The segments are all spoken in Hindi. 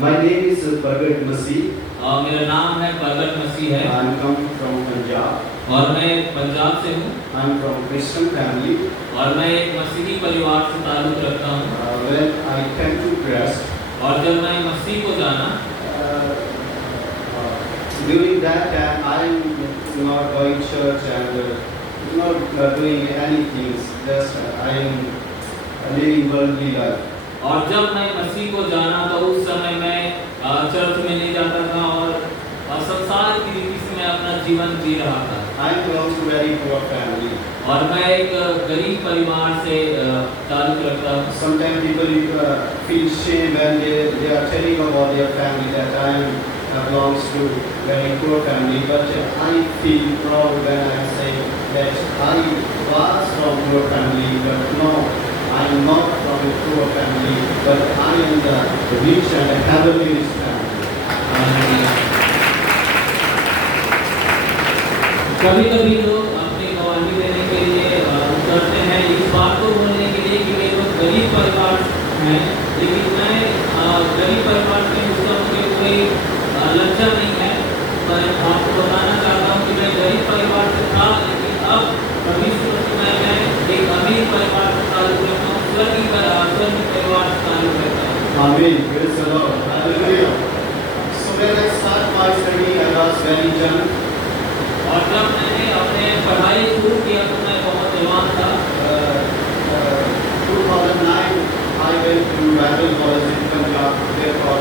My name is Pargat Masih. मेरा नाम है परगट मसीह है I am come from Punjab. और मैं पंजाब से हूँ I am from Christian family. और मैं एक मसीही परिवार से ताल्लुक़ रखता हूँ। When I came to Christ, और जब मैं मसीह को जाना during that time I am not going to church and not doing anything. Just I am living worldly life. और जब मैं मसीह को जाना तो उस समय मैं चर्च में नहीं जाता था और संसार की रीति से मैं अपना जीवन जी रहा था। I belong to very poor family. और मैं एक गरीब परिवार से ताल्लुक़ रखता हूँ। Sometimes people feel shame when they are telling about their family that I am belongs to very poor family. But I feel proud when I say that I was from poor family, but no, I am not from a poor family, but I am the rich and heavenly rich family. कभी-कभी लोग अपनी गवाही देने के लिए उतरते हैं इस बात को बोलने के लिए कि वे लोग गरीब परिवार हैं, लेकिन मैं गरीब परिवार से उसका मुझे कोई लज्जा नहीं है। मैं आपको बताना चाहता हूँ कि मैं गरीब परिवार से था, लेकिन अब परमेश्वर की मैं एक अमीर परिवार से ताल्लुक़ रखता हूँ, स्वर्गीय परिवार से ताल्लुक़ रखता हूँ। Amen. Praise the Lord. Hallelujah. So when I start my study, I was very young. और जब मैंने अपने पढ़ाई शुरू किया तो मैं बहुत जवान था। 2009, I went to Bible College in Punjab, there for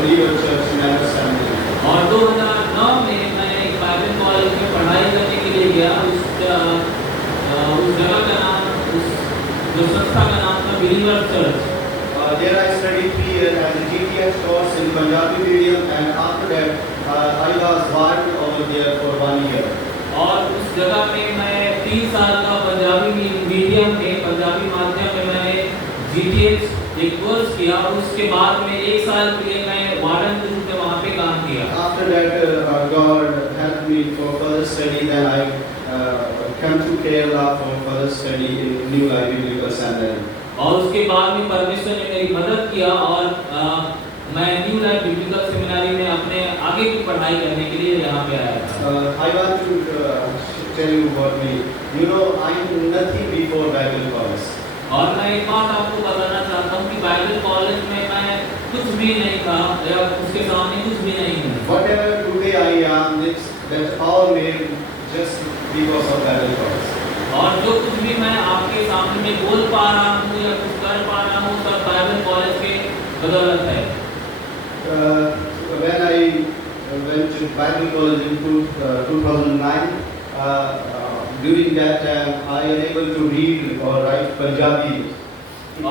believer church in Assembly. और 2009 में मैं एक बाइबल कॉलेज में पढ़ाई करने के लिए गया। उस जगह का नाम, जो संस्था का नाम था believer church. There I studied 3 years as a GTS course in Punjabi medium, and after that I was worked over there for 1 year. और उस जगह में मैं 3 साल का पंजाबी मीडियम में, पंजाबी माध्यम में मैंने GTS एक कोर्स किया और उसके बाद में 1 साल के लिए मैं वार्डन के रूप में वहाँ पे काम किया। After that God helped me for further study. Then I came to Kerala for further study in New Life Biblical Seminary. और उसके बाद में परमेश्वर ने मेरी मदद किया और मैं न्यू लाइफ बिब्लिकल सेमिनारी में अपने आगे की पढ़ाई करने के लिए यहाँ पे आया था। I want to tell you about me. You know, I knew nothing before Bible college. और मैं एक बात आपको बताना चाहता हूँ कि बाइबल कॉलेज में मैं कुछ भी नहीं था या उसके सामने कुछ भी नहीं हूँ। Whatever today I am, that's all made just because of Bible college. और जो कुछ भी मैं आपके सामने में बोल पा रहा हूँ या कुछ कर पा रहा हूँ सब बाइबल कॉलेज के बदौलत है। When I went to Bible college in 2009, during that time I was able to read or write Punjabi.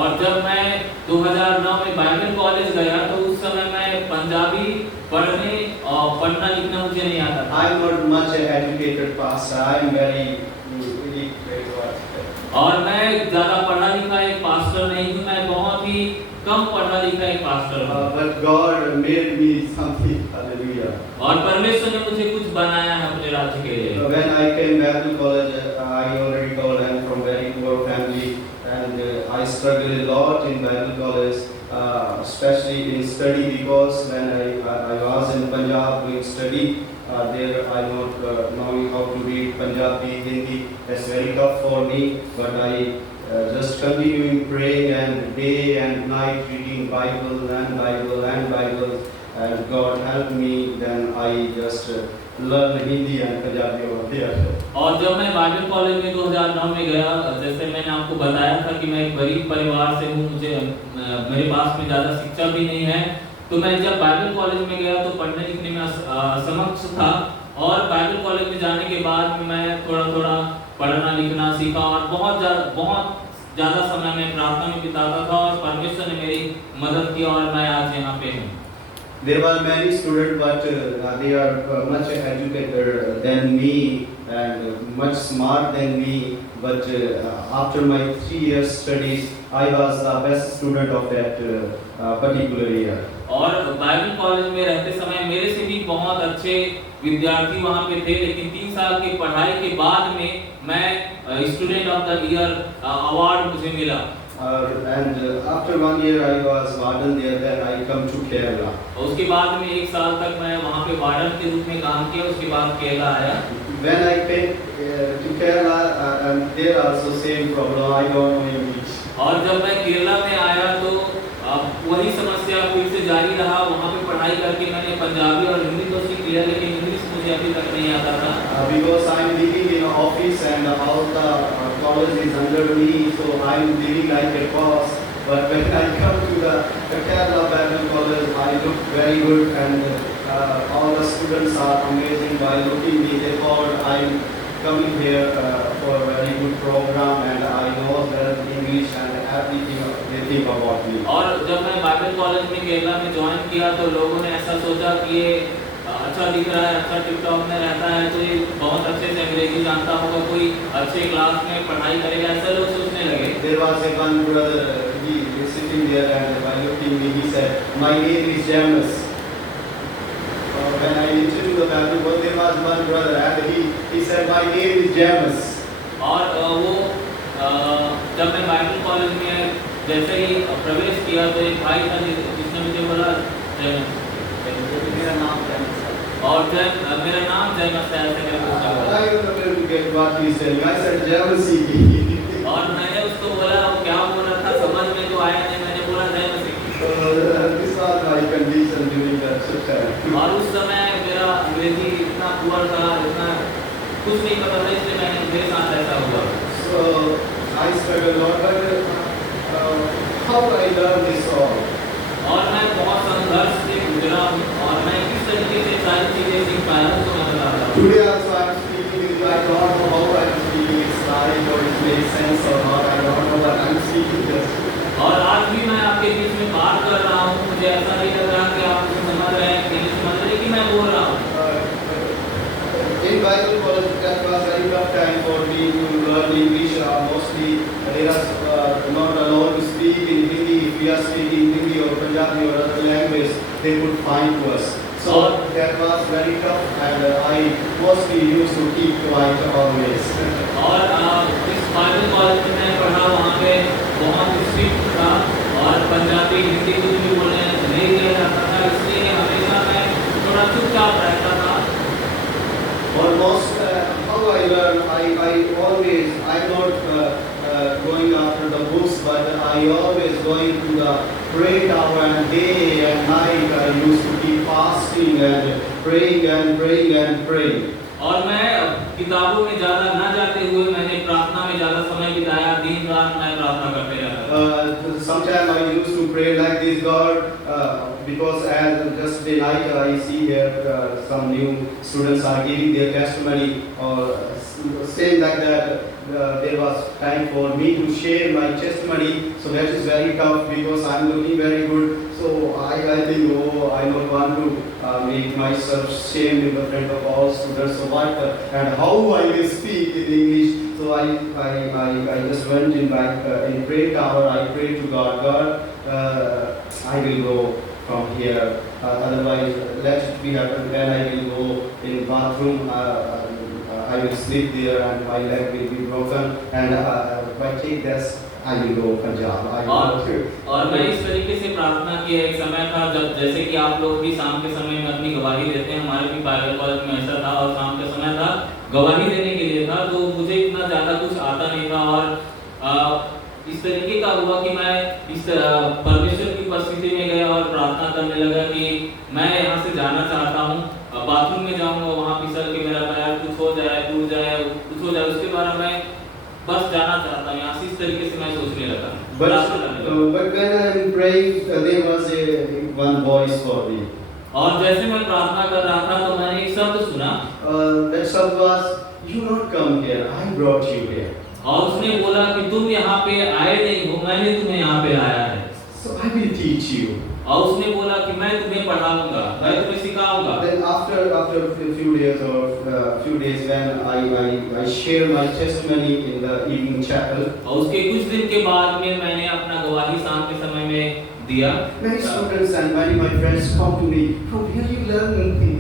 और जब मैं 2009 में बाइबल कॉलेज गया तो उस समय मैं पंजाबी पढ़ने और पढ़ना लिखना मुझे नहीं आता था। I am not much educated pastor. I am very और मैं ज़्यादा पढ़ा लिखा एक पास्टर नहीं हूँ, मैं बहुत ही कम पढ़ा लिखा एक पास्टर हूँ। But God made me something. Hallelujah. और परमेश्वर ने मुझे कुछ बनाया है अपने राज्य के लिए। When I came back to college, I already told I'm from very poor family, and I struggled a lot in Bible college, especially in study, because when I was in Punjab doing study, there I not knowing how to read Punjabi, Hindi. That's very tough for me, but I just continuing praying and day and night reading Bible and Bible and Bible, and God helped me. Then I just learn Hindi and Punjabi over there. और जब मैं बाइबल कॉलेज में 2009 में गया, जैसे मैंने आपको बताया था कि मैं एक गरीब परिवार से हूँ, मेरे पास में ज़्यादा शिक्षा भी नहीं है, तो मैं जब बाइबल कॉलेज में गया तो पढ़ने लिखने में असमर्थ था। और बाइबल कॉलेज में जाने के बाद मैं थोड़ा पढ़ना लिखना सीखा और बहुत ज़्यादा समय मैं प्रार्थना में बिताता था और परमेश्वर ने मेरी मदद की और मैं आज यहाँ पे हूँ। There were many students, but they are much educated than me and much smart than me. But after my 3 years studies, I was the best student of that particular year. और बाइबल कॉलेज में रहते समय मेरे से भी बहुत अच्छे विद्यार्थी वहाँ पे थे, लेकिन 3 साल की पढ़ाई के बाद में मैं student of the year award मुझे मिला। and after 1 year I was warden there. Then I come to Kerala. और उसके बाद में 1 साल तक मैं वहाँ पे वार्डन के रूप में काम किया, उसके बाद केरला आया। When I came to Kerala, and there also same problem. I don't know English. और जब मैं केरला में आया तो वही समस्या फिर से जारी रहा। वहाँ पे पढ़ाई करके मैंने पंजाबी और हिंदी तो सीख लिया, लेकिन इंग्लिश मुझे अभी तक नहीं आता था। Because I'm living in an office and all the college is under me, so I'm living like a boss. But when I come to the Kerala Bible College, I look very good, and all the students are amazing. By looking me, they thought I'm coming here for a very good program, and I know the English and everything they think about me. और जब मैं बाइबल कॉलेज में केरला में ज्वाइन किया तो लोगों ने ऐसा सोचा कि ये अच्छा दिख रहा है, अच्छा टिकटॉक में रहता है, तो ये बहुत अच्छे से अंग्रेजी जानता होगा, कोई अच्छे क्लास में पढ़ाई करेगा, ऐसा लोग सोचने लगे। There was a one brother, he is sitting there, and by looking me, he said, "My name is James." When I entered to the Bible, there was one brother, and he said, "My name is James." और वो जब मैं बाइबल कॉलेज में जैसे ही प्रवेश किया तो एक भाई था जिसने मुझे बोला मेरा नाम James है। और मेरा नाम जयमस है, ऐसे करके उसने बोला। I don't know to get what he said. I said James. और मैंने उसको बोला वो क्या बोल रहा था, समझ में तो आया नहीं, मैंने बोला जयमस। This was my condition during that time. और उस समय मेरा अंग्रेजी इतना पुअर था, इतना कुछ नहीं पता था, इसलिए मैंने मेरे साथ ऐसा हुआ। So I struggled a lot, but how I learned this all? और मैं बहुत संघर्ष से गुजरा हूँ, और मैं किस तरीके से सारी चीजें सीख पाया हूँ तो मैं बता रहा हूँ। Today also I am speaking with you. I don't know how I am speaking. It's right or it makes sense or not. I don't know what I am speaking. Just और आज भी मैं आपके बीच में बात कर रहा हूँ, मुझे ऐसा नहीं लग रहा कि आप मुझे समझ रहे हैं कि नहीं समझ रहे कि मैं बोल रहा हूँ। in Bible college, that was very tough time for me to learn English. Mostly they are not allowed to speak in Hindi. If we are speaking Hindi or Punjabi or other language, they would fine to us. So that was very tough, and I mostly used to keep quiet always. और इस बाइबल कॉलेज में मैं पढ़ा, वहाँ पे बहुत स्ट्रिक्ट था और पंजाबी हिंदी कुछ भी बोलने नहीं दिया जाता था, इसलिए हमेशा मैं थोड़ा चुपचाप रहता था। Almost how I learn, I always, I'm not going after the books, but I always going to the prayer tower, and day and night I used to keep fasting and praying and praying and praying. और मैं किताबों में ज़्यादा ना जाते हुए मैंने प्रार्थना में ज़्यादा समय बिताया, दिन रात मैं प्रार्थना करते रहता। Sometimes I used to pray like this, God, because as just the night I see here some new students are giving their testimony, or saying like that. There was time for me to share my testimony, so that is very tough because I'm looking very good. So I think, oh, I don't want to make myself shame in the front of all students. So what and how I will speak in English? So I just went in in prayer tower. I prayed to God. God, I will go from here. Otherwise, let it be happen. Then I will go in bathroom. I will sleep there, and my leg will be broken. And if I take this, I will go Punjab. और मैं इस तरीके से प्रार्थना किया। एक समय था जब जैसे कि आप लोग भी शाम के समय में अपनी गवाही देते हैं, हमारे भी बाइबल कॉलेज में ऐसा था, और शाम के समय था गवाही देने के लिए था, तो मुझे इतना ज़्यादा कुछ आता नहीं था। और इस तरीके का हुआ कि मैं इस परमेश्वर की उपस्थिति में गया और प्रार्थना करने लगा कि मैं यहाँ से जाना चाहता हूँ, बाथरूम में जाऊँगा, वहाँ फिसल के मेरा पैर कुछ हो जाए, टूट जाए, कुछ हो जाए, उसके द्वारा मैं बस जाना चाहता हूँ यहाँ से। इस तरीके से मैं सोचने लगा। But when I am praying, there was one voice for me. और जैसे मैं प्रार्थना कर रहा था तो मैंने एक शब्द सुना। That शब्द was, "You not come here. I brought you here." और उसने बोला कि तुम यहाँ पे आए नहीं हो, मैंने तुम्हें यहाँ पे आया है। So I will teach you. और उसने बोला कि मैं तुम्हें पढ़ाऊंगा, मैं तुम्हें सिखाऊंगा। Then after a few days or few days when I share my testimony in the evening chapel. और उसके कुछ दिन के बाद में मैंने अपना गवाही शाम के समय में दिया। Many students and many my friends come to me, "From here you learn anything?"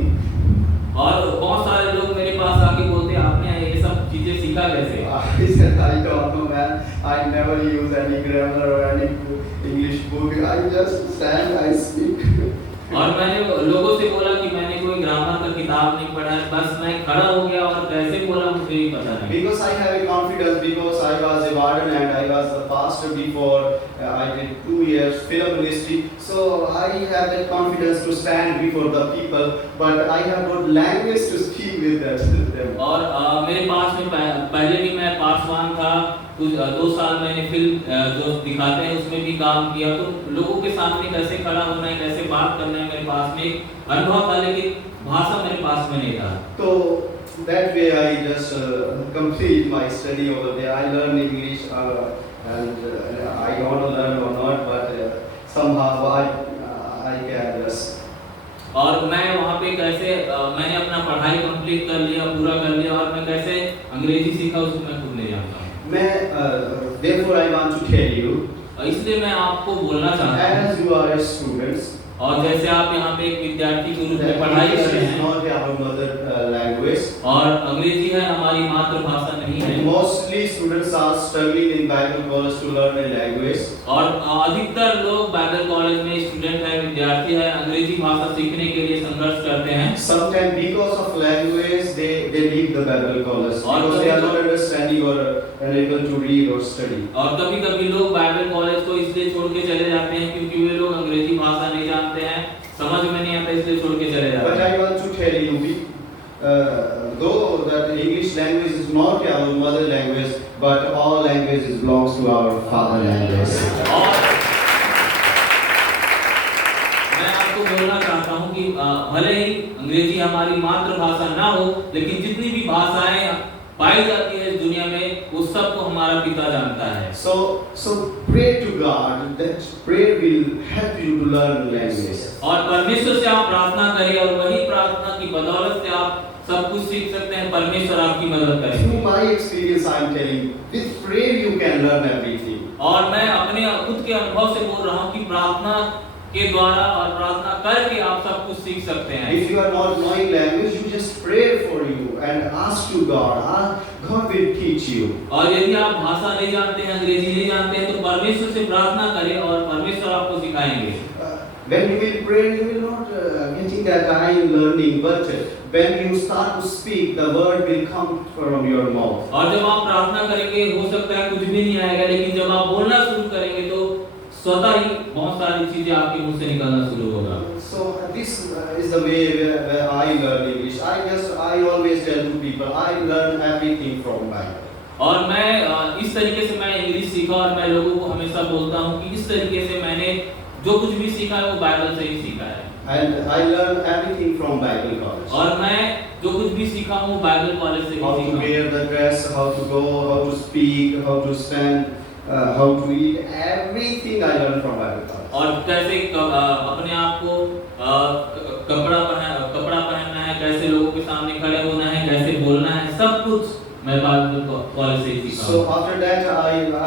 और बहुत सारे लोग मेरे पास आके बोलते आपने ये सब चीजें सीखा कैसे? I said, "I don't know, man. I never use any grammar or any English book. I just stand, I speak. और मैंने लोगों से बोला कि मैंने कोई ग्रामर का किताब नहीं पढ़ा है, बस मैं खड़ा हो गया और कैसे बोला मुझे ही पता नहीं। Because I have a confidence, because I was a warden and I was the pastor before. I did 2 years film ministry, so I have that confidence to stand before the people. But I have not language to speak with them. और मेरे पास में पहले भी मैं पासवान था, कुछ 2 साल मैंने फिल्म जो दिखाते हैं उसमें भी काम किया, तो लोगों के सामने कैसे खड़ा होना है, कैसे बात करना है, मेरे पास में एक अनुभव था, लेकिन भाषा मेरे पास में नहीं था। So that way I just complete my study over there. I learn English and I don't want to learn or not, but somehow I can just. और मैं वहाँ पे कैसे मैंने अपना पढ़ाई कंप्लीट कर लिया, पूरा कर लिया, और मैं कैसे अंग्रेजी सीखा उसको मैं खुद नहीं जानता हूँ। Therefore I want to tell you, इसलिए मैं आपको बोलना चाहता हूँ, as you are a students, और जैसे आप यहाँ पे एक विद्यार्थी के रूप में that पढ़ाई कर English रहे is हैं not our mother language. और अंग्रेजी है हमारी मातृभाषा नहीं है, Mostly students are struggling in Bible college to learn a language. और अधिकतर लोग बाइबल कॉलेज में स्टूडेंट है, विद्यार्थी है, अंग्रेजी भाषा सीखने के लिए संघर्ष करते हैं। Sometimes because of language they leave the Bible college because they are not understanding or unable to read or study. और कभी-कभी लोग बाइबल कॉलेज को इसलिए छोड़ के चले जाते हैं क्योंकि वे लोग अंग्रेजी भाषा नहीं जानते हैं, समझ में नहीं आता, इसलिए छोड़ के चले जाते But हैं। I want to tell you, though that English language is not our mother language, but all languages belongs to our father language. और मैं आपको बोलना चाहता हूँ कि भले ही अंग्रेजी हमारी मातृभाषा ना हो, लेकिन जितनी भी भाषाएं पाई जाती है इस दुनिया में, वो सब को हमारा पिता जानता है। So pray to God that prayer will help you to learn language. और परमेश्वर से आप प्रार्थना करें, और वही प्रार्थना की बदौलत से आप सब कुछ सीख सकते हैं, परमेश्वर आपकी मदद करेंगे। Through my experience, I am telling you, with prayer you can learn everything. और मैं अपने खुद के अनुभव से बोल रहा हूँ कि प्रार्थना के द्वारा और प्रार्थना करके आप सब कुछ सीख सकते हैं। If you are not knowing language, you just pray for you and ask to God. God will teach you. और यदि आप भाषा नहीं जानते हैं, अंग्रेजी नहीं जानते हैं, तो परमेश्वर से प्रार्थना करें और परमेश्वर आपको सिखाएंगे। When you will pray, you will not getting that time learning, but when you start to speak, the word will come from your mouth. और जब आप प्रार्थना करेंगे, हो सकता है कुछ भी नहीं आएगा, लेकिन जब आप बोलना शुरू करेंगे तो स्वतः ही बहुत सारी चीजें आपके मुंह से निकलना शुरू होगा। So this is the way where I learn English. I always tell to people, I learn everything from Bible. और मैं इस तरीके से मैं इंग्लिश सीखा, और मैं लोगों को हमेशा बोलता हूँ कि इस तरीके से मैंने जो कुछ भी सीखा है वो बाइबल से ही सीखा है। And I learn everything from Bible college. और मैं जो कुछ भी सीखा हूँ वो बाइबल कॉलेज से How ही to सीखा। wear the dress, how to go, how to speak, how to stand, how to eat, everything I learned from Bible college. और कैसे अपने आप को कपड़ा पहनना है, कैसे लोगों के सामने खड़े होना है, कैसे बोलना है, सब कुछ मैं बाइबल कॉलेज से ही सीखा। So after that,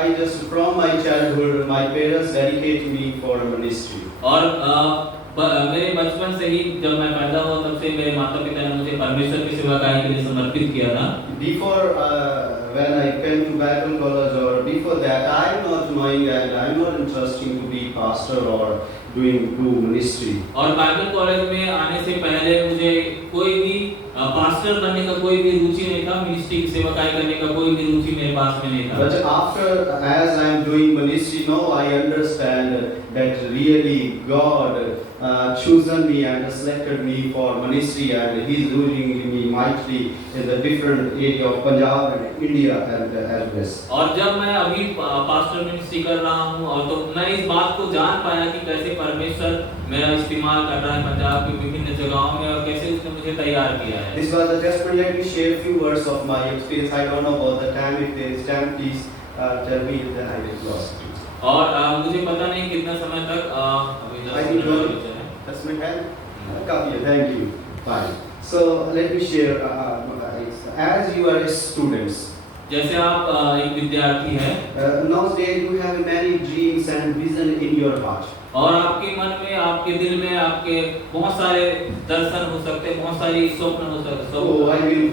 I just from my childhood, my parents dedicated me for ministry. और मेरे बचपन से ही जब मैं पैदा हुआ तब से मेरे माता पिता ने मुझे परमेश्वर की सेवा करने के लिए समर्पित किया था। Before when I came to Bible college or before that, I am not knowing that I am not interested to be pastor or do ministry. और बाइबल कॉलेज में आने से पहले मुझे कोई भी पास्टर बनने का कोई भी रुचि नहीं था, मिनिस्ट्री की सेवकाई करने का कोई भी रुचि मेरे पास में नहीं था। But after as I am doing ministry now, I understand that really God chosen me and selected me for ministry, and He is using me mightily in the different area of Punjab and India and as well. और जब मैं अभी पास्टर मिनिस्ट्री कर रहा हूँ, और तो मैं इस बात को जान पाया कि कैसे परमेश्वर मेरा इस्तेमाल कर रहा है पंजाब की विभिन्न जगहों में, और कैसे उसने मुझे तैयार किया है। This was the testimony. Let me share a few words of my experience. I don't know about the time. If there is time, please tell me. Then I will close. और मुझे पता नहीं कितना समय तक अभी 10 मिनट बचे हैं। 10 minutes. Copy. Thank you. Fine. So let me share. As you are students. जैसे आप एक विद्यार्थी हैं, nowadays you have many dreams and vision in your heart. और आपके मन में, आपके दिल में, आपके बहुत सारे दर्शन हो सकते हैं, बहुत सारी स्वप्न हो सकते हैं। So I will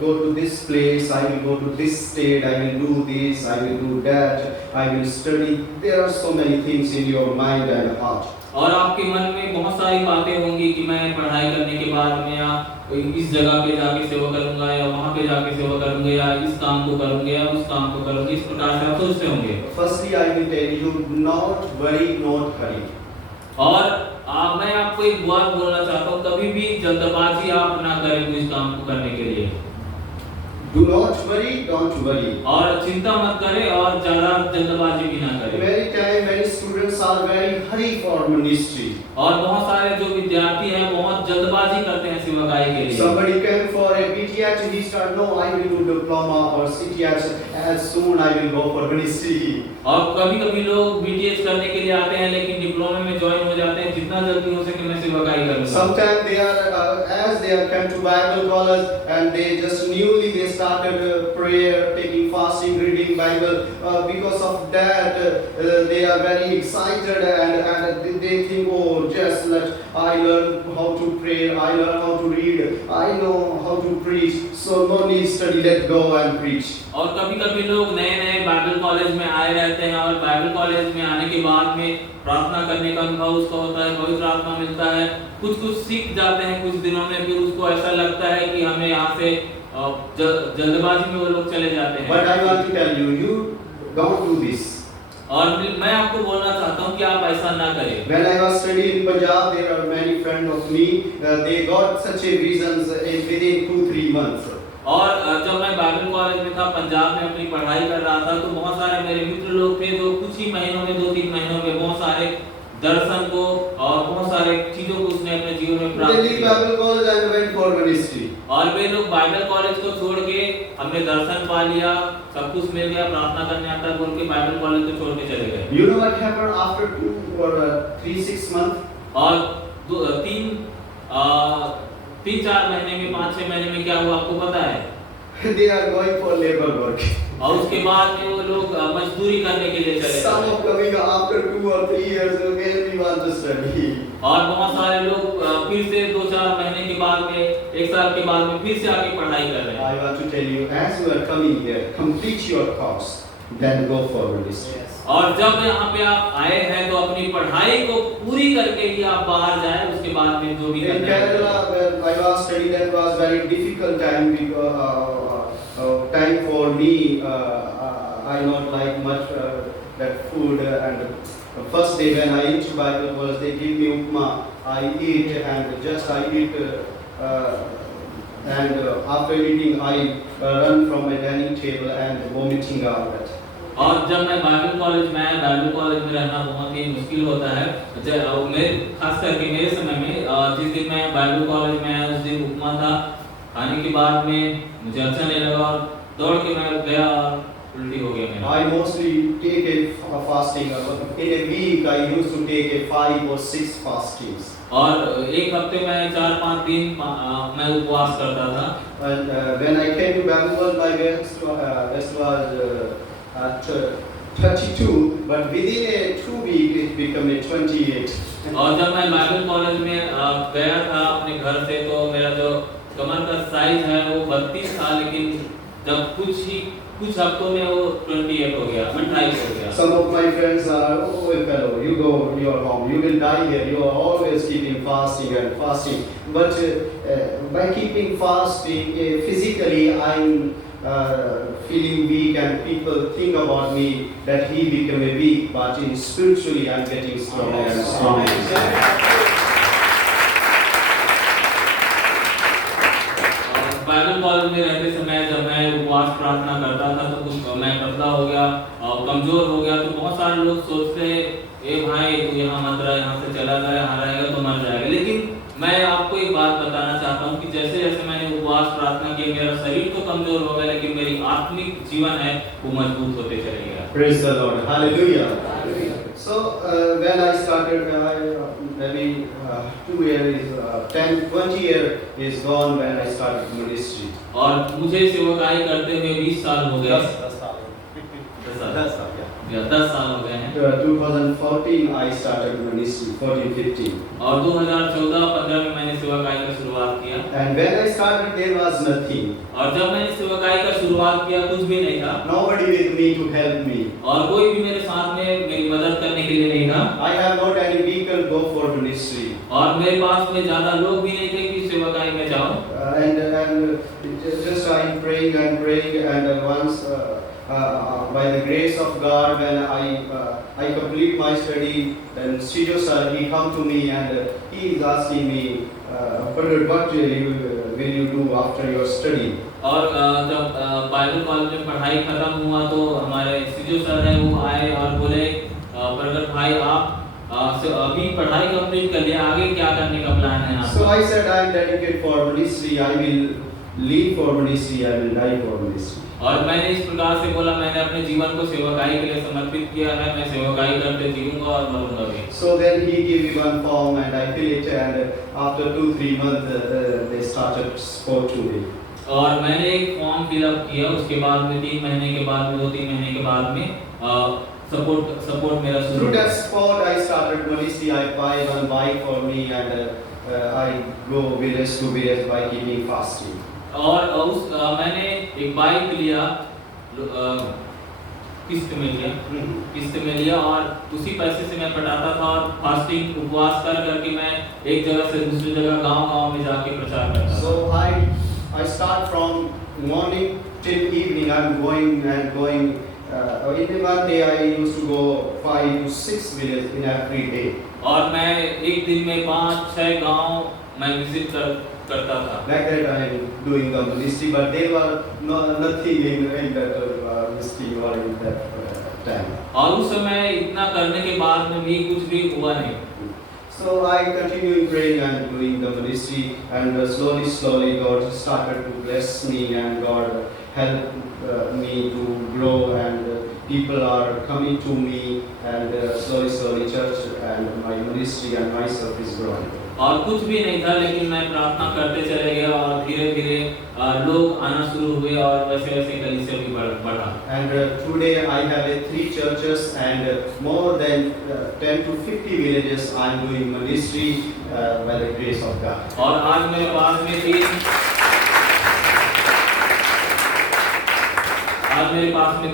go to this place, I will go to this state, I will do this, I will do that, I will study. There are so many things in your mind and heart. और आपके मन में बहुत सारी बातें होंगी कि मैं पढ़ाई करने के बाद में या इस जगह पे जाके सेवा करूंगा या वहाँ पे जाके सेवा करूंगा या इस काम को करूंगा या उस काम को करूंगा, इस प्रकार से आप सोचते होंगे। Firstly, I will tell you, not worry, not hurry. और मैं आपको एक बात बोलना चाहता हूँ, कभी भी जल्दबाजी आप ना करें इस काम को करने के लिए। Do not worry, don't worry. और चिंता मत करें और ज्यादा जल्दबाजी भी ना करें। Many times, many students are very hurry for ministry. और बहुत सारे जो विद्यार्थी हैं बहुत जल्दबाजी करते हैं सेवकाई के लिए। Somebody came for a BTH, he start, no, I will do diploma or CTH, as soon I will go for ministry. और कभी-कभी लोग BTH करने के लिए आते हैं लेकिन डिप्लोमा में ज्वाइन हो जाते हैं, जितना जल्दी हो सके मैं सेवकाई करूंगा। Sometimes they are, as they are come to Bible college and they just newly they started prayer, taking fasting, reading Bible. Because of that, they are very excited and they think, oh, just let I learn how to pray, I learn how to read, I know how to preach, so no need study, let go and preach. और कभी-कभी लोग नए-नए बाइबल कॉलेज में आए रहते हैं और बाइबल कॉलेज में आने के बाद में प्रार्थना करने का अनुभव उसको होता है, पवित्र आत्मा मिलता है, कुछ सीख जाते हैं कुछ दिनों में, फिर उसको ऐसा लगता है कि हमें यहाँ से जल्दबाजी में वो लोग चले जाते हैं। But I want to tell you, you don't do this. और मैं आपको बोलना चाहता हूँ कि आप ऐसा ना करें। When I was studying in Punjab, there are many friends of me. They got such a reasons within 2-3 months. और जब मैं बाइबल कॉलेज में था, पंजाब में अपनी पढ़ाई कर रहा था, तो बहुत सारे मेरे मित्र लोग थे जो कुछ ही महीनों में 2-3 महीनों में बहुत सारे दर्शन को और बहुत सारे चीजों को उसने अपने जीवन में प्राप्त किया। Bible college and went for ministry. और वे लोग बाइबल कॉलेज को छोड़ के हमने दर्शन पा लिया, सब कुछ मिल गया, प्रार्थना करने आता है बोल के बाइबल कॉलेज को छोड़ के चले गए। You know what happened after 2 or 3-6 months? और 3-4 महीने में, 5-6 महीने में क्या हुआ आपको पता है? They are going for labor work. और उसके बाद में वो लोग मजदूरी करने के लिए चले Some गए। of coming after 2 or 3 years again we want to study. और बहुत सारे लोग फिर से 2-4 महीने के बाद में, 1 साल के बाद में फिर से आके पढ़ाई कर रहे हैं। I want to tell you, as you are coming here, complete your course, then go for ministry. और जब यहाँ पे आप आए हैं तो अपनी पढ़ाई को पूरी करके ही आप बाहर जाए, उसके बाद में जो भी In करना है। Kerala, when I was studying, that was very difficult time because time for me. I not like much that food and first day when I eat Bible college, they give me upma. I eat and just I eat and after eating I run from my dining table and vomiting out. और जब मैं बाइबल कॉलेज में आया, बाइबल कॉलेज में रहना बहुत ही मुश्किल होता है। खास करके मेरे समय में जिस दिन मैं बाइबल कॉलेज में आया उस दिन उपमा था, खाने के बाद में मुझे अच्छा नहीं लगा और दौड़ के मैं गया और उल्टी हो गया मेरा। I mostly take a fasting. In a week I used to take a 5 or 6 fastings. और एक हफ्ते में 4-5 दिन मैं उपवास करता था। And when I came to Bangalore, my weight was at 32, but within 2 weeks it became a 28. और जब मैं बाइबल कॉलेज में गया था अपने घर से, तो मेरा जो कमर का साइज है वो 32 था, लेकिन जब कुछ हफ्तों में वो 28 हो गया, 28 हो गया। Some of my friends are, oh fellow, you go your home, you will die here. You are always keeping fasting and fasting. But by keeping fasting, physically I'm feeling weak, and people think about me that he became a weak, but spiritually I'm getting stronger and stronger. Bible college में रहते समय जब मैं उपवास प्रार्थना करता था तो कुछ मैं पतला हो गया और कमजोर हो गया, तो बहुत सारे लोग सोचते हैं ए भाई तू यहाँ मत रह, यहाँ से चला जा, यहाँ रहेगा तो मर जाएगा। लेकिन मैं आपको एक बात बताना चाहता हूँ कि जैसे जैसे मैंने उपवास प्रार्थना किया, मेरा शरीर तो कमजोर हो गया लेकिन मेरी आत्मिक जीवन है वो मजबूत होते चले गया। Praise the Lord. Hallelujah. So when I started, maybe 2 years, 10-20 years is gone when I started ministry. और मुझे सेवकाई करते हुए 20 साल हो गए। 10 साल हो गए हैं। 2014 I started ministry, 14-15. और 2014-15 में मैंने सेवकाई की शुरुआत किया। And when I started, there was nothing. और जब मैंने सेवकाई का शुरुआत किया कुछ भी नहीं था Nobody with me to help me. और कोई भी मेरे साथ में मेरी मदद करने के लिए नहीं था I have not any vehicle go for ministry. और मेरे पास में ज्यादा लोग भी नहीं थे कि सेवकाई में जाऊं And just I'm praying and praying, and once by the grace of God, when I complete my study, then Studio sir he come to me and he is asking me, Brother, what will you do after your study? और जब बाइबल कॉलेज में पढ़ाई खत्म हुआ तो हमारे सीजो सर हैं वो आए और बोले प्रगट भाई आप अभी पढ़ाई कंप्लीट कर लिया आगे क्या करने का प्लान है आपका? So I said I am dedicated for ministry. I will live for ministry. I will die for ministry. और मैंने इस प्रकार से बोला मैंने अपने जीवन को सेवकाई के लिए समर्पित किया है मैं सेवकाई करते जीऊंगा और मरूंगा भी So then he gave me one form and I fill it, and after 2-3 months they started support to me. और मैंने एक फॉर्म फिलअप किया उसके बाद में 3 महीने के बाद में 2-3 महीने के बाद में सपोर्ट मेरा शुरू Through हुआ that support I started ministry. I buy one bike for me, and I go village to village by keeping fasting. और उस मैंने एक बाइक लिया किस्त में लिया और उसी पैसे से मैं पटाता था और फास्टिंग उपवास कर करके मैं एक जगह से दूसरी जगह गांव में जाके प्रचार करता था So I start from morning till evening. I'm going. In one day I used to go 5 to 6 villages in every day. और मैं एक दिन में 5-6 गांव मैं विजिट करता था Like that I am doing the ministry, but there were nothing in that ministry or in that time. और उस समय इतना करने के बाद में भी कुछ भी हुआ नहीं So I continued praying and doing the ministry, and slowly God started to bless me, and God helped me to grow, and people are coming to me, and slowly church and my ministry and myself is growing. और कुछ भी नहीं था लेकिन मैं प्रार्थना करते चले गया और धीरे-धीरे लोग आना शुरू हुए और वैसे कलीसिया भी बढ़ा And today I have 3 churches and more than 10 to 50 villages I am doing ministry by the grace of God. और आज मेरे पास में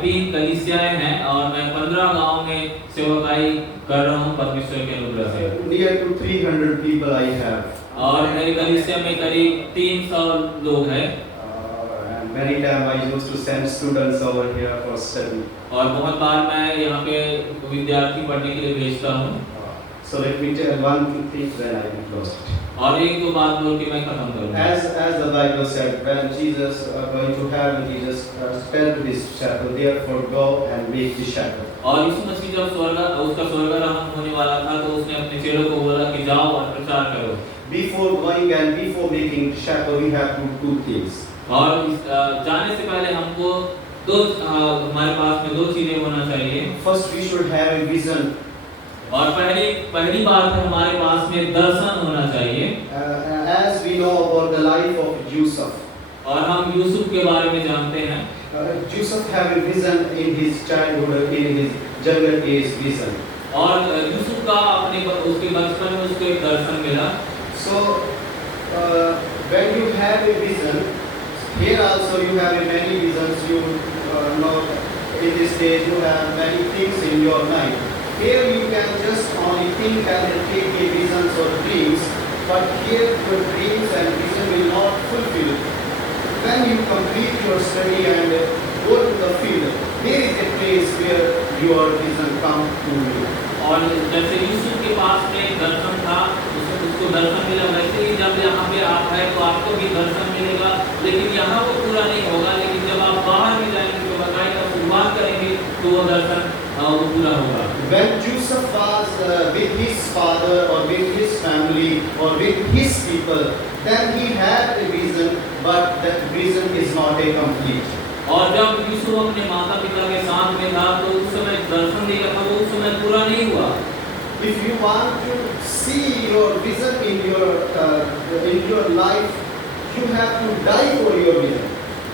3 कलीसियाएं हैं और मैं 15 गांव में सेवकाई कर रहा हूं परमेश्वर के अनुग्रह से Near to 300 people I have. और मेरी कलीसिया में करीब 300 लोग हैं And many times I used to send students over here for study. और बहुत बार मैं यहाँ पे विद्यार्थी पढ़ने के लिए भेजता हूँ So let me tell one thing, then I will close it. और 1-2 बात बोल के मैं खत्म करूँगा As the Bible said, when Jesus going to heaven, Jesus tell to his disciples, therefore go and make disciples. और यीशु मसीह जब उसका स्वर्गारोहण होने वाला था तो उसने अपने चेलों को बोला कि जाओ और प्रचार करो Before going and before making disciples, we have to do 2 things. और जाने से पहले हमको हमारे पास में 2 चीजें होना चाहिए First, we should have a vision. और पहली बात है हमारे पास में दर्शन होना चाहिए As we know about the life of Yusuf. और हम यूसुफ के बारे में जानते हैं Yusuf have a vision in his childhood, in his younger age vision. और यूसुफ का उसके बचपन में उसको एक दर्शन मिला So when you have a vision, here also you have many visions. You know, in this stage you have many things in your mind. Here you can just only think and take a visions or dreams, but here your dreams and vision will not fulfill. When you complete your study and go to the field, there is a place where your vision come to you. और जैसे यूसुफ के पास में एक दर्शन था उसको दर्शन मिला वैसे ही जब यहाँ पे आप है तो आपको भी दर्शन मिलेगा लेकिन यहाँ वो पूरा नहीं होगा लेकिन जब आप बाहर में जाएंगे तो बताए का शुरुआत करेंगे तो वो दर्शन वो पूरा होगा When Joseph was with his father or with his family or with his people, then he had a vision, but that vision is not a complete. और जब यूसुफ अपने माता पिता के साथ में था तो उस समय दर्शन देखा था वो उस समय पूरा नहीं हुआ If you want to see your vision in your life, you have to die for your vision.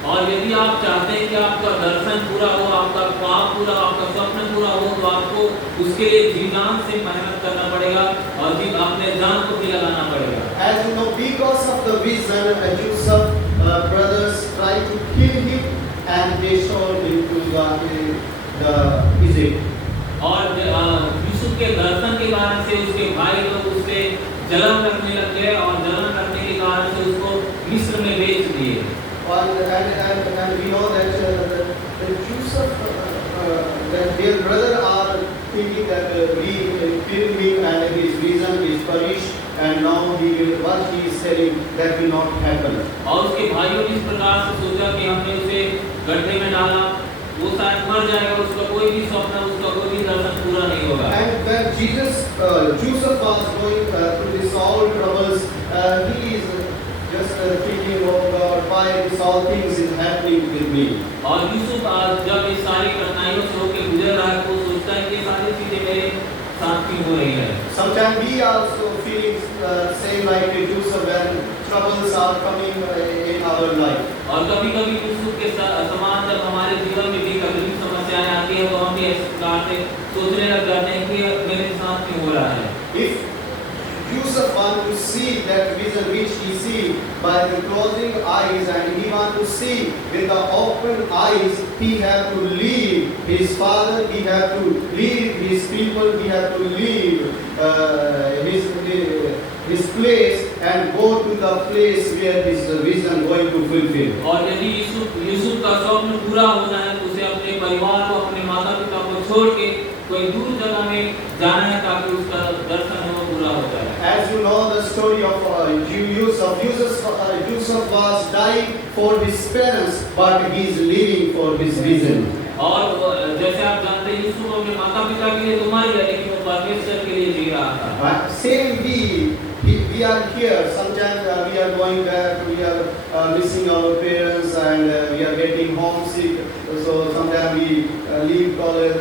और यदि आप चाहते हैं कि आपका दर्शन पूरा हो आपका ख्वाब पूरा आपका स्वप्न पूरा हो तो आपको उसके लिए जी जान से मेहनत करना पड़ेगा और अपने जान को भी लगाना पड़ेगा As you know, because of the vision, Joseph brothers tried to kill him, and they sold him to the Egypt. और यूसुफ के दर्शन के कारण से उसके भाई लोग उससे जलन रखने लग गए और जलन रखने के कारण से उसको मिस्र में बेच दिए। And we know that Joseph, that their brother are thinking that we kill him and his reason is perished, and now what he is telling that will not happen. और उसके भाइयों ने इस प्रकार से सोचा कि हमने उसे गड्ढे में डाला, वो शायद मर जाएगा, उसका कोई भी स्वप्न, उसका कोई भी दर्शन पूरा नहीं होगा। And when Joseph was going through this all troubles, he is just thinking, oh God, why this all things is happening with me? और यूसुफ जब इस सारी कठिनाइयों से होकर गुजर रहा है, तो सोचता है कि ये सारी चीजें मेरे साथ क्यों हो रही है। Sometimes we also feeling same like Joseph when troubles are coming in our life. और कभी-कभी यूसुफ के समान जब हमारे जीवन में भी कभी समस्याएं आती हैं, तो हम भी इस प्रकार से सोचने लग जाते हैं कि मेरे साथ क्यों हो रहा है। If Joseph want to see that vision which he see by the closing eyes, and he want to see with the open eyes, he have to leave his father, he have to leave his people, he have to leave his place and go to the place where his vision going to fulfill. और यदि यूसुफ का स्वप्न पूरा होना है, तो उसे अपने परिवार को, अपने माता पिता को छोड़ के कोई दूर जगह में जाना है, ताकि उसका दर्शन है वो पूरा हो जाए। As you know the story of Joseph was dying for his parents, but he is living for his vision. और जैसे आप जानते हैं, यूसुफ अपने माता पिता के लिए तो मर गया, लेकिन वो परमेश्वर के लिए जी रहा था। Same we are here. Sometimes we are going back, we are missing our parents, and we are getting homesick. So sometimes we leave college.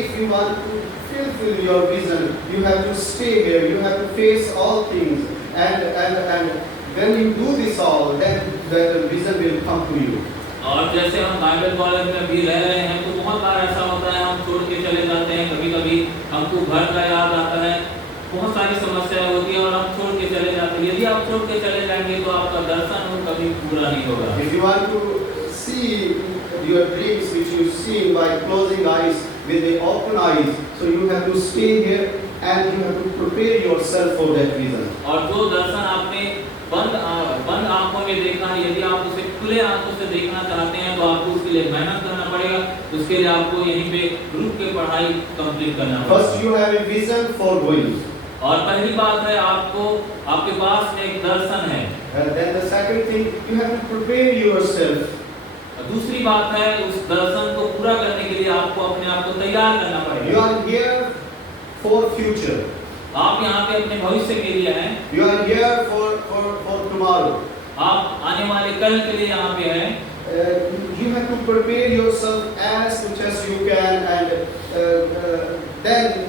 If you want to fulfill your vision, you have to stay here. You have to face all things, and when you do this all, then the vision will come to you. और जैसे हम बाइबल कॉलेज में भी रह रहे हैं, तो बहुत बार ऐसा होता है, हम छोड़ के चले जाते हैं, कभी-कभी हमको घर का याद आता है, बहुत सारी समस्याएं होती है और हम छोड़ के चले जाते हैं। यदि आप छोड़ के चले जाएंगे तो आपका दर्शन वो कभी पूरा नहीं होगा। If you want to see your dreams which you see by closing eyes with the open eyes, so you have to stay here and you have to prepare yourself for that vision. और जो दर्शन आपने बंद आंखों में देखा है, यदि आप उसे खुले आंखों से देखना चाहते हैं, तो आपको उसके लिए मेहनत करना पड़ेगा। उसके लिए आपको यहीं पे रुक के पढ़ाई कंप्लीट करना पड़ेगा। First you have a vision for going. और पहली बात है, आपको आपके पास एक दर्शन है। And then the second thing, you have to prepare yourself. दूसरी बात है, उस दर्शन को पूरा करने के लिए आपको अपने आप को तैयार करना You पड़ेगा। are here for future. आप यहाँ पे अपने भविष्य के लिए हैं। You are here for tomorrow. आप आने वाले कल के लिए यहाँ पे हैं। You have to prepare yourself as much as you can, and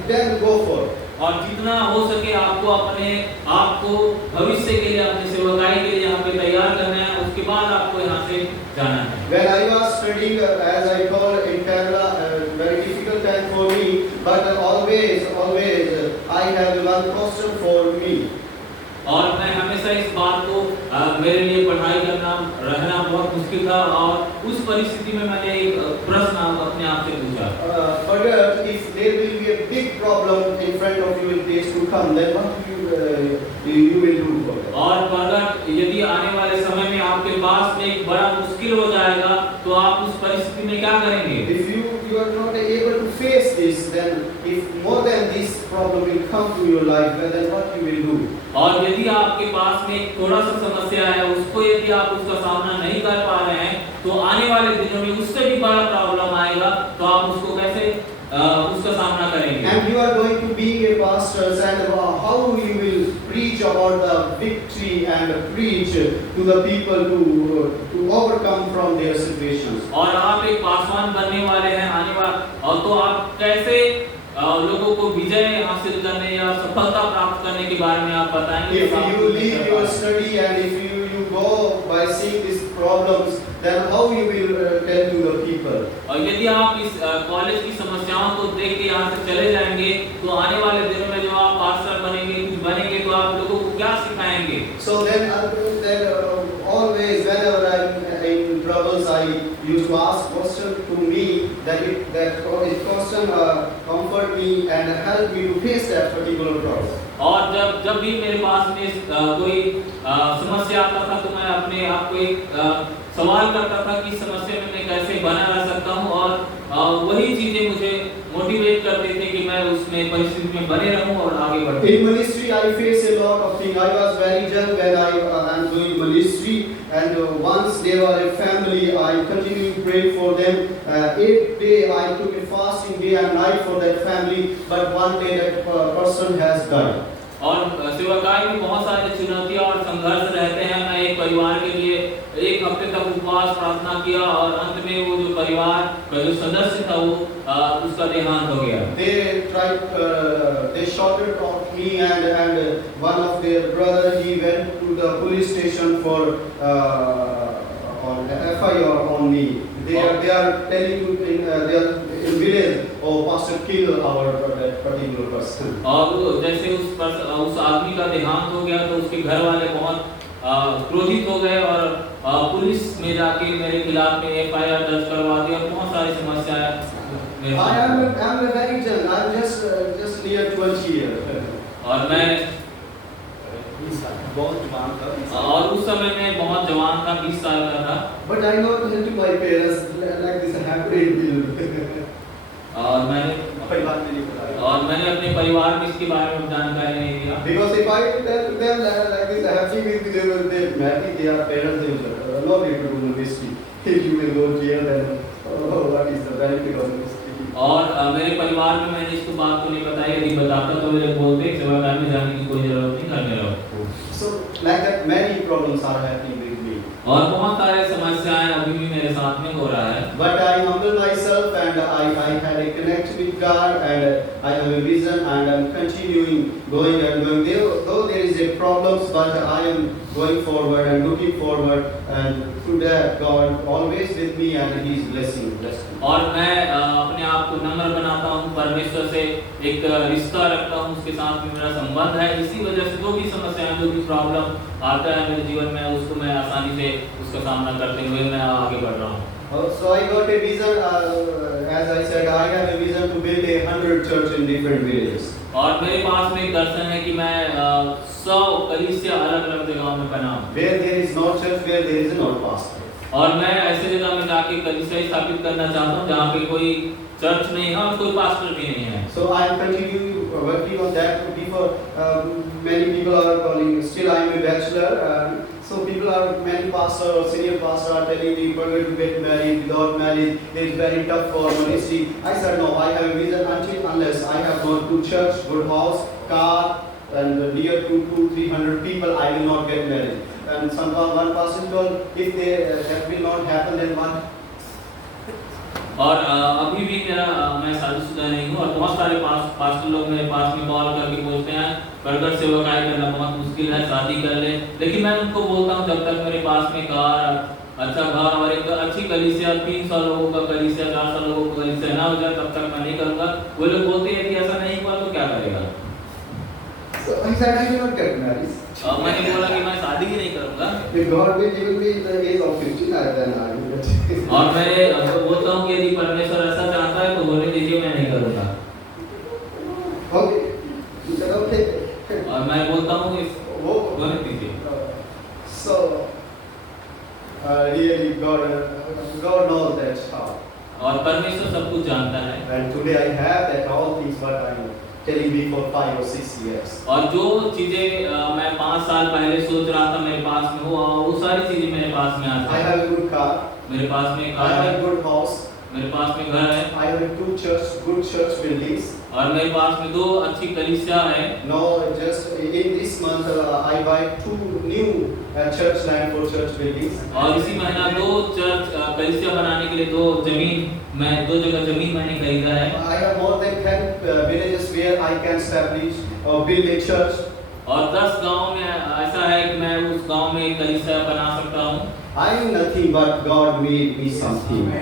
then go for it. और जितना हो सके आपको अपने आप को भविष्य के लिए, अपनी सेवकाई के लिए यहाँ पे तैयार करना है। उसके बाद आपको यहाँ से जाना है। When I was studying, as I told in Kerala, very difficult time for me, but always I have one question for me. और मैं हमेशा इस बात को मेरे लिए पढ़ाई करना रहना बहुत मुश्किल था, और उस परिस्थिति में मैंने एक प्रश्न अपने आप से पूछा। But if there will be a big problem in front of you in days to come, then what you will do for that? और अगर यदि आने वाले समय में आपके पास में एक बड़ा मुश्किल हो जाएगा, तो आप उस परिस्थिति में क्या करेंगे? If you are not able to face this, then if more than this problem will come to your life, then what you will do? और यदि आपके पास में एक थोड़ा सा समस्या है, उसको यदि आप उसका सामना नहीं कर पा रहे हैं, तो आने वाले दिनों में उससे भी बड़ा प्रॉब्लम आएगा, तो आप उसको कैसे उसका सामना करेंगे? And you are going to be a pastor, and how you will preach about the victory and preach to the people to overcome from their situations. और आप एक पासवान बनने वाले हैं आने वाले, और तो आप कैसे लोगों को विजय हासिल करने या सफलता प्राप्त करने के बारे में आप बताएंगे? If you leave your study and if you go by seeing these problems, then how you will tell to the people? और यदि आप इस कॉलेज की समस्याओं को देख के यहाँ से चले जाएंगे, तो आने वाले दिनों में जब आप पास्टर बनेंगे, कुछ बनेंगे, तो आप लोगों को क्या सिखाएंगे? जाएंगे। So then always whenever I'm in troubles, I used to ask question to me that question comfort me and help me to face that particular problem. और जब भी मेरे पास में कोई समस्या आता था तो मैं अपने आप को एक सवाल करता था कि समस्या में मैं कैसे बना रह सकता हूँ, और वही चीजें मुझे मोटिवेट करते थे कि मैं उसमें परिस्थिति में बने रहूं और आगे बढ़ूं। In ministry, I face a lot of things. I was very young when I am doing ministry, and once they were a family, I continued to pray for them. 8 days I took a fasting day and night for that family, but one day that person has died. और सेवाकाई में बहुत सारी चुनौतियां और संघर्ष रहते हैं। मैं एक परिवार के लिए 1 हफ्ते तक उपवास प्रार्थना किया और अंत में वो जो परिवार का जो सदस्य था वो उसका देहांत हो गया। They shouted at me, and one of their brother, he went to the police station for on FIR on me. They are telling you they are in village, oh pastor kill our that particular person. और जैसे उस आदमी का देहांत हो गया तो उसके घर वाले बहुत क्रोधित हो गए और पुलिस में जाके मेरे खिलाफ में FIR दर्ज करवा दी और बहुत सारी समस्याएं। I am a very young. I am just near 20 years. और मैं बहुत जवान था। और उस समय मैं बहुत जवान था, 20 साल का था। But I not tell to my parents like this happened. और मैंने परिवार में नहीं बताया। और मैंने अपने परिवार में इसके बारे में जानकारी नहीं दिया। Because if I tell to them like this happening with they will maybe their parents they will not able to do this. If you will go jail then what is the benefit of this? और मेरे परिवार में मैंने इसको बात को नहीं बताई। यदि बताता तो मेरे बोलते सेवाकाल में जाने की कोई जरूरत नहीं, घर में रहो। So like that many problems are happening with me. और बहुत सारे समस्याएं अभी भी मेरे साथ में हो रहा है। But I humble myself and I had a connect with God and I have a vision and I'm continuing going and going. Though there is a problems, but I am going forward and looking forward, and through that God always with me and He is blessing me. और मैं अपने आप को नम्र बनाता हूँ, परमेश्वर से एक रिश्ता रखता हूँ, उसके साथ में मेरा संबंध है। इसी वजह से जो भी समस्याएं, जो भी प्रॉब्लम आता है मेरे जीवन में, उसको मैं आसानी से उसका सामना करते हुए मैं आगे बढ़ रहा हूँ। So I got a vision, as I said, I have a vision to build 100 church in different villages. और मेरे पास में एक दर्शन है कि मैं 100 कलीसिया अलग-अलग जगहों में बनाऊं। Where there is no church, where there is no pastor. और मैं ऐसे जगह में जाके कलीसिया स्थापित करना चाहता हूँ जहाँ पे कोई चर्च नहीं है और कोई पास्टर भी नहीं है। So I am continuing working on that. Before many people are calling. Still I am a bachelor. So many pastors, senior pastors are telling me we're going to get married. Without marriage, it's very tough for ministry. I said no. I have a vision unless I have gone to church, good house, car, and near to 200-300 people, I will not get married. And one pastor told, if that will not happen, then what? और अभी भी मैं शादीशुदा नहीं हूँ और बहुत सारे पास्टर लोग मेरे पास में कॉल करके बोलते हैं प्रगट सेवकाई करना बहुत मुश्किल है, शादी कर ले। लेकिन मैं उनको बोलता हूँ जब तक मेरे पास में कार, अच्छा घर और एक अच्छी कलीसिया, 300 लोगों का कलीसिया, 400 लोगों का कलीसिया ना हो जाए तब तक मैं नहीं करूँगा। वो लोग बोलते हैं कि ऐसा नहीं हुआ तो क्या करेगा? So I said I will not get married. मैंने बोला कि मैं शादी ही नहीं करूँगा। If God will give me the age of 50, then I will get. और मैं बोलता हूँ कि यदि परमेश्वर ऐसा चाहता है तो होने दीजिए, मैं नहीं करूँगा। Okay. He said okay. और मैं बोलता हूँ होने दीजिए। So really God knows that how. और परमेश्वर सब कुछ जानता है। And today I have that all things what I am telling me for 5 or 6 years. और जो चीजें मैं 5 साल पहले सोच रहा था मेरे पास में वो सारी चीजें मेरे पास में आज I है। have a good car. मेरे पास में I कार have है, a good house. मेरे पास में घर है I have 2 good church buildings. और मेरे पास में 2 अच्छी कलीसिया है। Now just in this month I buy 2 new church land for church buildings. और इसी महीना 2 चर्च कलीसिया बनाने के लिए 2 जगह जमीन मैंने खरीदा है। I have more than 10 villages where I can establish or build a church. और 10 गाँव में ऐसा है कि मैं उस गाँव में एक कलीसिया बना सकता हूँ। I am nothing but God made me something. मैं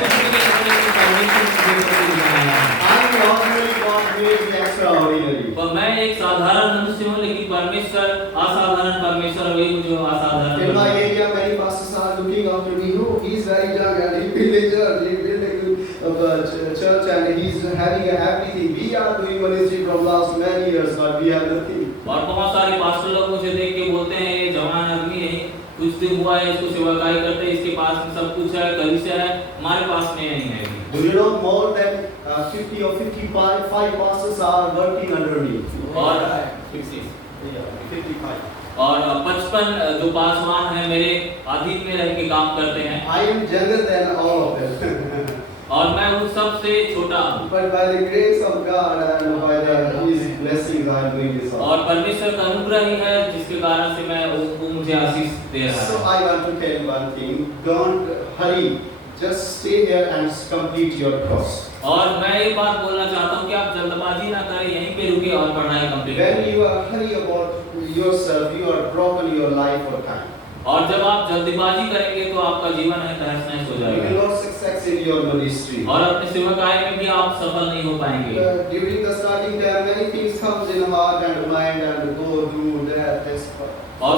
कुछ भी नहीं, परमेश्वर ने मुझे बनाया है। I am ordinary, God made me extraordinary. पर मैं एक साधारण मनुष्य हूँ, लेकिन परमेश्वर असाधारण परमेश्वर वही मुझे असाधारण In my बनाया। area, many pastors are looking after me. No, he's very young and he built a church. He built a good church and he's having everything. We are doing ministry from last many years, but we have nothing. और बहुत सारे पास्टर लोग मुझे देख के बोलते हैं ये जवान आदमी है, कुछ दिन हुआ है इसको सेवकाई करते हैं, इसके पास में सब कुछ है, कलीसिया है, हमारे पास में नहीं है। Do you know more than 50 or 55 pastors are working under me? और 55. और 55 जो पासवान हैं मेरे अधीन में रह के काम करते हैं। I am younger than all of them. और मैं उन सब से छोटा हूँ। But by the grace of God and by His blessings, I am doing this. और परमेश्वर का अनुग्रह ही है जिसके कारण से मैं वो मुझे आशीष दे रहा So है। I want to tell you one thing. Don't hurry. Just stay here and complete your course. और मैं एक बात बोलना चाहता हूँ कि आप जल्दबाजी ना करें, यहीं पे रुके और पढ़ाई कंप्लीट When करें। you are hurry about yourself, you are broken your life or time. और जब आप जल्दबाजी करेंगे तो आपका जीवन है तहस नहस हो You जाएगा will not success in your ministry. और अपने सेवकाई में भी आप सफल नहीं हो पाएंगे। During the starting there, many things comes in heart and mind and go do that, this. और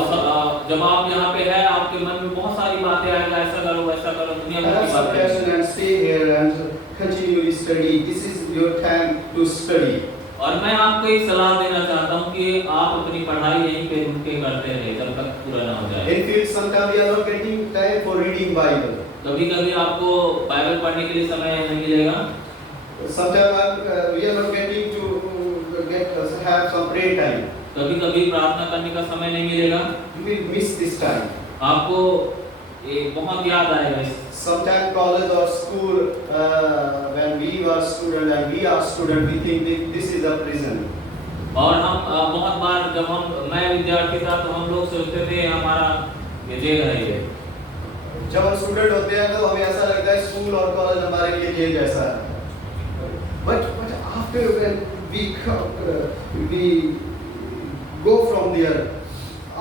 जब आप यहाँ पे हैं आपके मन में बहुत सारी बातें आएंगी, ऐसा करो वैसा करो, दुनिया भर Have की some बातें। passion and stay here and continually study. This is your time to study. और मैं आपको एक सलाह देना चाहता हूँ कि आप अपनी पढ़ाई यहीं पे रुक के करते रहे जब तक पूरा ना हो जाए। In field, sometimes we are not getting time for reading Bible. कभी-कभी आपको बाइबल पढ़ने के लिए समय नहीं मिलेगा। Sometimes we are not getting to have some prayer time. कभी-कभी प्रार्थना करने का समय नहीं मिलेगा। You will miss this time. आपको ये बहुत याद आएगा इस Sometimes college or school, when we were student and we are student, we think this is a prison. और हम बहुत बार जब मैं विद्यार्थी था तो हम लोग सोचते थे हमारा ये जेल है ये। जब हम स्टूडेंट होते हैं तो हमें ऐसा लगता है स्कूल और कॉलेज हमारे लिए जेल जैसा है। But after when we go from there,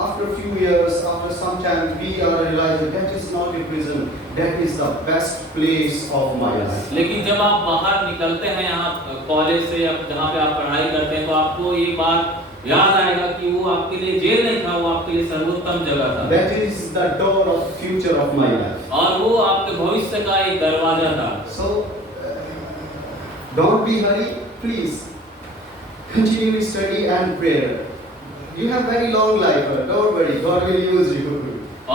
after a few years, after some time, we are realizing that is not a prison. That is the best place of my life. लेकिन जब आप बाहर निकलते हैं यहाँ कॉलेज से या जहाँ पे आप पढ़ाई करते हैं तो आपको ये बात याद आएगा कि वो आपके लिए जेल नहीं था, वो आपके लिए सर्वोत्तम जगह था। That is the door of future of my life. और वो आपके भविष्य का एक दरवाजा था। So don't be hurry, please. Continue study and prayer. You have very long life. Don't worry, God will use you.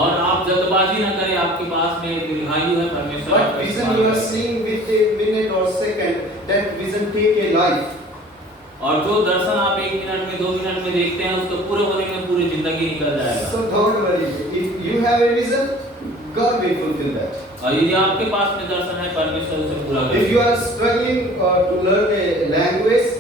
और आप जल्दबाजी न करें, आपके पास में दीर्घायु है, परमेश्वर What आपका vision इस्तेमाल you are करेगा। seeing with a minute or second, that vision take a life. और जो दर्शन आप 1 मिनट में 2 मिनट में देखते हैं उसको पूरे होने में पूरी जिंदगी निकल जाएगा। So don't worry. If you have a vision, God will fulfill that. और यदि आपके पास में दर्शन है परमेश्वर उसे पूरा If करेगा। you are struggling to learn a language,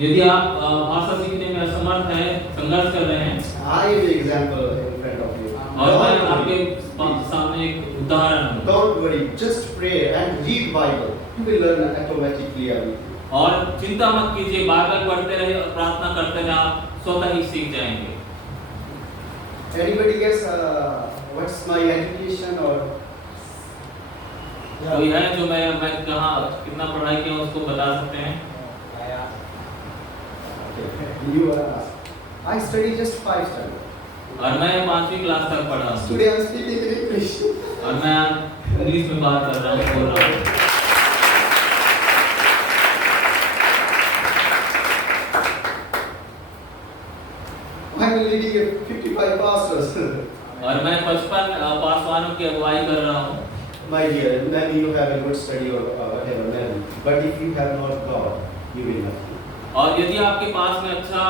यदि आप भाषा सीखने में असमर्थ हैं, संघर्ष कर रहे हैं, I am the example in front of you. और मैं Don't आपके worry. सामने एक उदाहरण हूँ। Don't worry. Just pray and read Bible. You will learn automatically everything. और चिंता मत कीजिए, बाइबल पढ़ते रहे और प्रार्थना करते रहे, आप स्वतः ही सीख जाएंगे। Anybody guess what's my education or? कोई है जो मैं कहाँ कितना पढ़ाई किया उसको बता सकते हैं? You are asked. I study just 5 standard. और मैं 5वीं क्लास तक पढ़ा हूँ Today I am speaking in English. और मैं इंग्लिश में बात कर रहा हूँ, बोल रहा हूँ। I am leading a 55 pastors. और मैं 55 पासवानों की अगुवाई कर रहा हूँ। My dear, maybe you have a good study or whatever, maybe. But if you have not God, you will not. और यदि आपके पास में अच्छा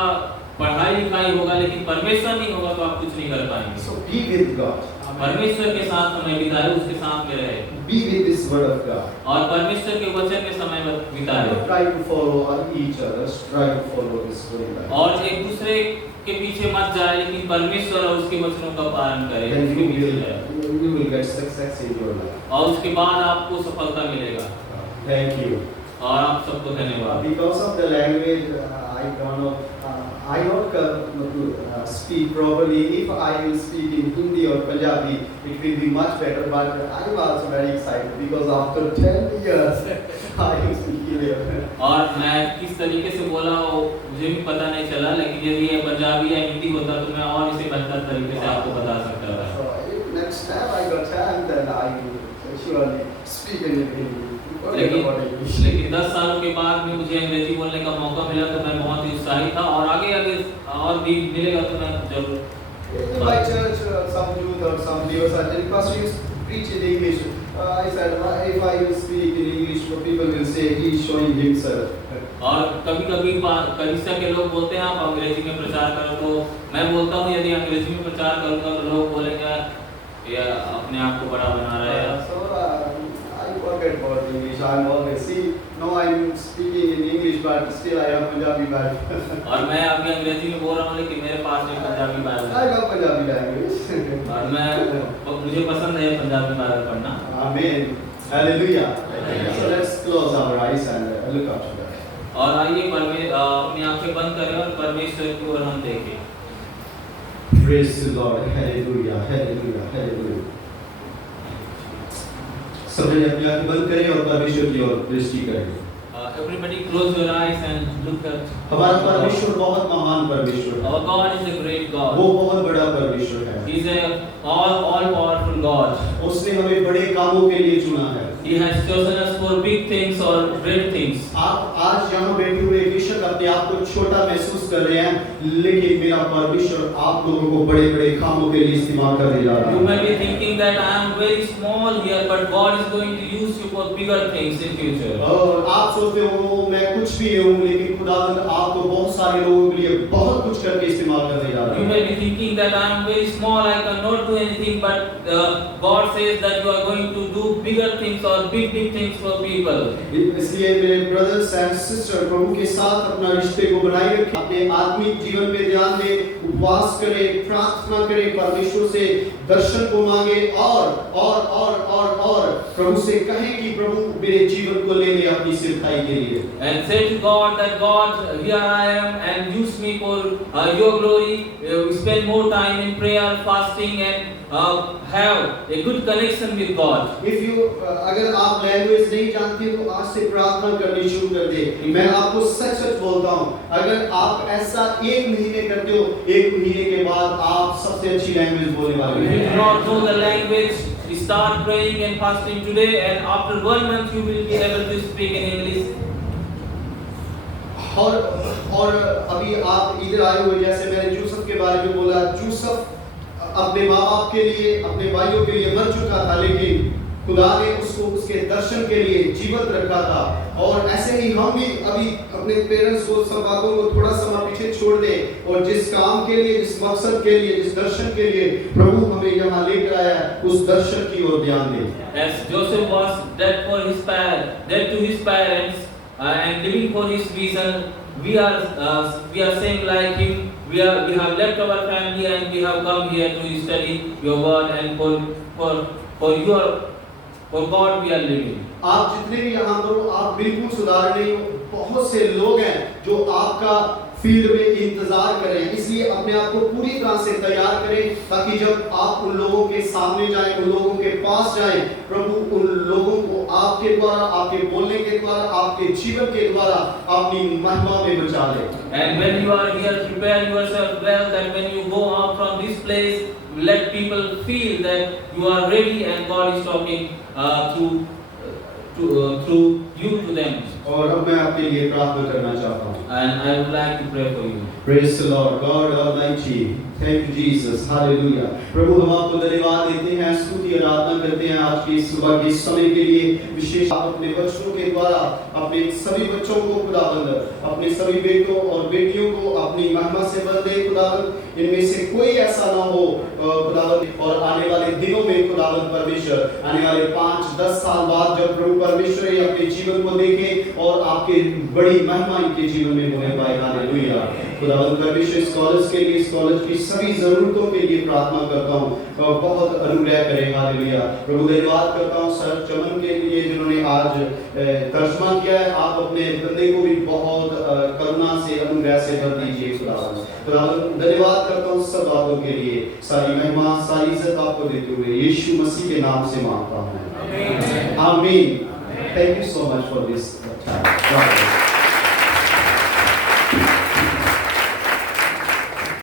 पढ़ाई लिखाई होगा लेकिन परमेश्वर नहीं होगा तो आप कुछ नहीं कर पाएंगे। So be with God. परमेश्वर के साथ समय बिताए, उसके साथ में रहे Be with this word of God. और परमेश्वर के वचन में समय बिताए Don't try to follow each other. Try to follow His word. और एक दूसरे के पीछे मत जाए, लेकिन परमेश्वर और उसके वचनों का पालन करें, Then उसके पीछे जाए you will get success in your life. और उसके बाद आपको सफलता मिलेगा। Thank you. और आप सबको धन्यवाद। Because of the language, I don't know. I not speak properly. If I will speak in Hindi or Punjabi, it will be much better. But I am also very excited because after 10 years, I am speaking here. और मैं किस तरीके से बोला वो मुझे भी पता नहीं चला, लेकिन यदि ये पंजाबी या हिंदी होता तो मैं और इसे बेहतर तरीके से आपको बता सकता था। So if next time I got time, then I will surely speak in Hindi. लेकिन 10 सालों के बाद में मुझे अंग्रेजी बोलने का मौका मिला तो मैं बहुत ही उत्साहित था, और आगे आगे और भी मिलेगा तो मैं जरूर। In my church, some youth or some viewers are telling, Pastor, you preach in English. I said, if I will speak in English, people will say he is showing himself. और कभी-कभी कलीसिया के लोग बोलते हैं आप अंग्रेजी में प्रचार करो, तो मैं बोलता हूँ यदि अंग्रेजी में प्रचार करूँगा तो लोग बोलेंगे ये अपने आप को बड़ा बना रहा है। So I forget about English. I'm always see. No, I'm speaking in English, but still I have Punjabi Bible. और मैं अभी अंग्रेजी में बोल रहा हूँ लेकिन मेरे पास एक पंजाबी बाइबल है। I love Punjabi language. और मुझे पसंद है पंजाबी बाइबल पढ़ना। Amen. Hallelujah. So let's close our eyes and look up to God. और आइए अपनी आंखें बंद करें और परमेश्वर की ओर हम देखें। Praise the Lord. Hallelujah. Hallelujah. Hallelujah. सबने अपनी आंखें बंद करें और परमेश्वर की ओर दृष्टि करें। Everybody close your eyes and look at हमारा परमेश्वर बहुत महान परमेश्वर है। Our God is a great God. वो बहुत बड़ा परमेश्वर है। He is a all powerful God. उसने हमें बड़े कामों के लिए चुना है। He has chosen us for big things or great things. आप आज यहाँ बैठे हुए बेशक अपने आप को छोटा महसूस कर रहे हैं, लेकिन मेरा परमेश्वर आप लोगों को बड़े-बड़े कामों के लिए इस्तेमाल करने जा रहा है। You may be thinking that I am very small here, but God is going to use you for bigger things in future. और आप सोचते हो मैं कुछ भी हूँ, लेकिन खुदावंद आपको बहुत सारे लोगों के लिए बहुत कुछ करके इस्तेमाल करने जा रहा है। You may be thinking that I am very small, I cannot do anything, but God says that you are going to do bigger things or big things for people. इसलिए मेरे ब्रदर्स एंड सिस्टर प्रभु के साथ अपना रिश्ते को बनाए रखें, अपने आत्मिक जीवन पे ध्यान दें, उपवास करें, प्रार्थना करें, परमेश्वर से दर्शन को मांगे और प्रभु से कहें कि प्रभु मेरे जीवन को ले ले अपनी सेवकाई के लिए। And say to God that God, here I am and use me for your glory. Spend more time in prayer, fasting and have a good connection with God. If you अगर आप लैंग्वेज नहीं जानते तो आज से प्रार्थना करनी शुरू कर दे। मैं आपको सच बोलता हूँ, अगर आप ऐसा 1 महीने करते हो, 1 महीने के बाद आप सबसे अच्छी लैंग्वेज बोलने वाले If you do हैं। not know the language, start praying and fasting today, and after 1 month you will be able to speak in English. और अभी आप इधर आए हुए, जैसे मैंने यूसुफ के बारे में बोला, यूसुफ अपने माँ बाप के लिए, अपने भाइयों के लिए मर चुका था, लेकिन खुदा ने उसको उसके दर्शन के लिए जीवित रखा था। और ऐसे ही हम भी अभी अपने पेरेंट्स को, सब बातों को थोड़ा समय पीछे छोड़ दें और जिस काम के लिए, जिस मकसद के लिए, जिस दर्शन के लिए प्रभु हमें यहाँ लेकर आया है, उस दर्शन की ओर ध्यान दें। As Joseph was dead to his parents and living for his vision, we are same like him. We have left our family and we have come here to study your word, and for God we are living. आप जितने भी यहाँ पर हो, आप बिल्कुल सुधार नहीं हो। बहुत से लोग हैं जो आपका फील्ड में इंतजार कर रहे हैं, इसलिए अपने आप को पूरी तरह से तैयार करें, ताकि जब आप उन लोगों के सामने जाएं, उन लोगों के पास जाएं, प्रभु उन लोगों को आपके द्वारा, आपके बोलने के द्वारा, आपके जीवन के द्वारा अपनी महिमा में बचा ले। And when you are here, prepare yourself well, that when you go out from this place, let people feel that you are ready and God is talking through you to them. और अब मैं आपके लिए प्रार्थना करना चाहता हूँ। And I would like to pray for you. Praise the Lord, God Almighty. Thank you Jesus. Hallelujah. प्रभु हम आपको धन्यवाद देते हैं, स्तुति आराधना करते हैं आज की सुबह के समय के लिए। विशेष आप अपने बच्चों के द्वारा अपने सभी बच्चों को खुदावंद, अपने सभी बेटों और बेटियों को अपनी महिमा से भर दे खुदावंद। इनमें से कोई ऐसा ना हो खुदावंद, और आने वाले दिनों में खुदावंद परमेश्वर, आने वाले 5-10 साल बाद जब प्रभु परमेश्वर अपने जीवन को देखे और आपके बड़ी महिमा इनके जीवन में होने पाए। हालेलुया। खुदावंद परमेश्वर इस कॉलेज के लिए, इस कॉलेज की सभी जरूरतों के लिए प्रार्थना करता हूँ, बहुत अनुग्रह करें। हालेलुया। प्रभु धन्यवाद करता हूँ सर चमन के लिए, जिन्होंने आज तर्जमा किया है, आप अपने बंदे को भी बहुत करुणा से, अनुग्रह से भर दीजिए खुदावंद। धन्यवाद करता हूँ सब बातों के लिए, सारी महिमा सारी इज्जत आपको देते हुए यीशु मसीह के नाम से मांगता हूँ, आमीन। Thank you so much for this time. God bless.